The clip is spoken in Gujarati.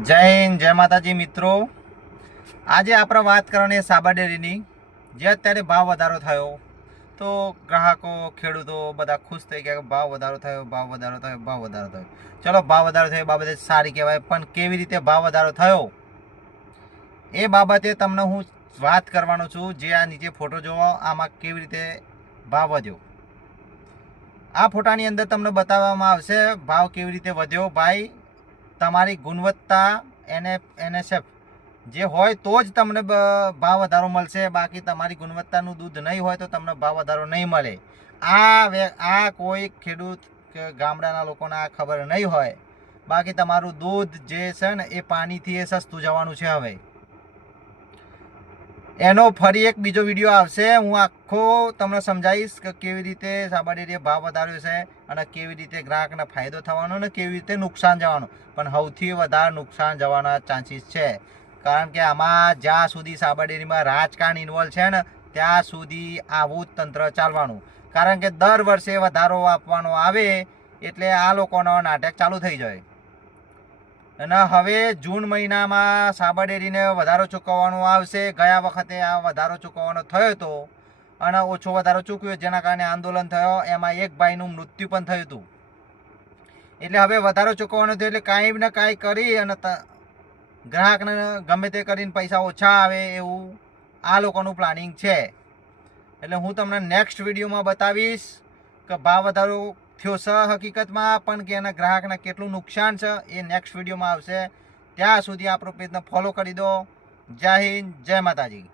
જય હિન્દ, જય માતાજી મિત્રો। આજે આપણે વાત કરવાની સાબર ડેરીની। જે અત્યારે ભાવ વધારો થયો તો ગ્રાહકો ખેડૂતો બધા ખુશ થઈ ગયા કે ભાવ વધારો થયો, ભાવ વધારો થયો, ભાવ વધારો થયો। ચલો, ભાવ વધારો થયો એ બાબતે સારી કહેવાય, પણ કેવી રીતે ભાવ વધારો થયો એ બાબતે તમને હું વાત કરવાનો છું। જે આ નીચે ફોટો જોવો, આમાં કેવી રીતે ભાવ વધ્યો આ ફોટાની અંદર તમને બતાવવામાં આવશે ભાવ કેવી રીતે વધ્યો। ભાઈ, તમારી ગુણવત્તા NSF જે હોય તો જ તમને ભાવ વધારો મળશે, બાકી તમારી ગુણવત્તાનું દૂધ નહીં હોય તો તમને ભાવ વધારો નહીં મળે। આ કોઈ ખેડૂત કે ગામડાના લોકોને આ ખબર નહીં હોય, બાકી તમારું દૂધ જે છે ને એ પાણીથી એ સસ્તું જવાનું છે। હવે એનો ફરી એક બીજો વિડીયો આવશે, હું આખો તમને સમજાવીશ કે કેવી રીતે સાબર ડેરીએ ભાવ વધાર્યો છે અને કેવી રીતે ગ્રાહકને ફાયદો થવાનો અને કેવી રીતે નુકસાન જવાનું। પણ સૌથી વધારે નુકસાન જવાના ચાન્સીસ છે, કારણ કે આમાં જ્યાં સુધી સાબર ડેરીમાં રાજકારણ ઇન્વોલ્વ છે ને ત્યાં સુધી આવું જ તંત્ર ચાલવાનું। કારણ કે દર વર્ષે વધારો આપવાનો આવે એટલે આ લોકોનો નાટક ચાલુ થઈ જાય। અને હવે જૂન મહિનામાં સાબર ડેરીને વધારો ચૂકવવાનો આવશે। ગયા વખતે આ વધારો ચૂકવવાનો થયો હતો અને ઓછો વધારો ચૂકવ્યો, જેના કારણે આંદોલન થયો, એમાં એક ભાઈનું મૃત્યુ પણ થયું હતું। એટલે હવે વધારો ચૂકવવાનો થયો એટલે કાંઈ ને કાંઈ કરી અને ગ્રાહકને ગમે તે કરીને પૈસા ઓછા આવે એવું આ લોકોનું પ્લાનિંગ છે। એટલે હું તમને નેક્સ્ટ વિડીયોમાં બતાવીશ કે ભાવ વધારો થયો છે હકીકતમાં, પણ કે એના ગ્રાહકને કેટલું નુકસાન છે એ નેક્સ્ટ વિડીયોમાં આવશે। ત્યાં સુધી આપણો પેજને ફોલો કરી દો। જય હિન્દ, જય માતાજી।